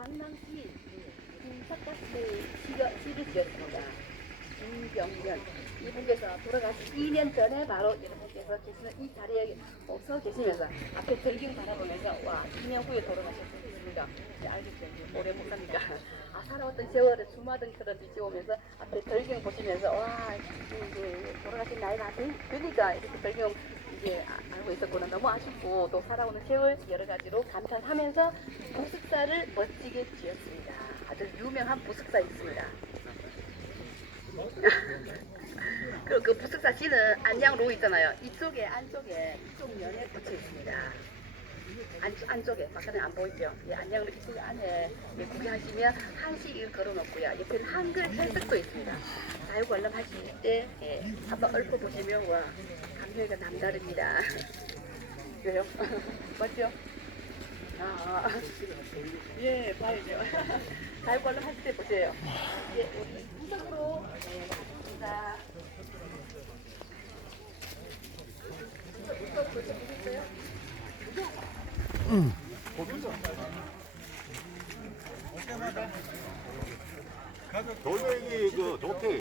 방랑시 김석가스 시리즈였습니다. 김병년 이분께서 돌아가시 2년 전에 바로 여러분께서 계시는 이 자리에 서 계시면서 앞에 들경 바라보면서 와 2년 후에 돌아가셨습니다. 이제 알겠죠. 오래 못 사니까 아 살아왔던 세월의 수마등처럼 비춰오면서 앞에 들경 보시면서 와 이제 돌아가신 나이가 되- 되니까 이렇게 들경 이제 아- 알고 있었구나 너무 아쉽고 또 살아오는 세월 여러 가지로 감탄하면서 부습사를 멋지게 지었습니다. 아주 유명한 부습사 있습니다. 그리고 그 부습사 씨는 안양 로 있잖아요. 이쪽에 안쪽에 이쪽 면에 붙여 있습니다. 안, 안쪽에 바깥에 안 보이죠? 예, 안양로 이쪽 안에 예, 구경하시면 한식 걸어놓고요. 옆에는 한글 해석도 있습니다. 자유 관람 하실 때 예, 한번 얽어 보시면 와 감회가 남다릅니다. 왜요? 맞죠? 아, 예, 봐야죠. 자유 관람 하실 때 보세요. 예, 우리 후석으로 예, 가겠습니다. 후석 보셨어요? 돌멩이 그 좋대.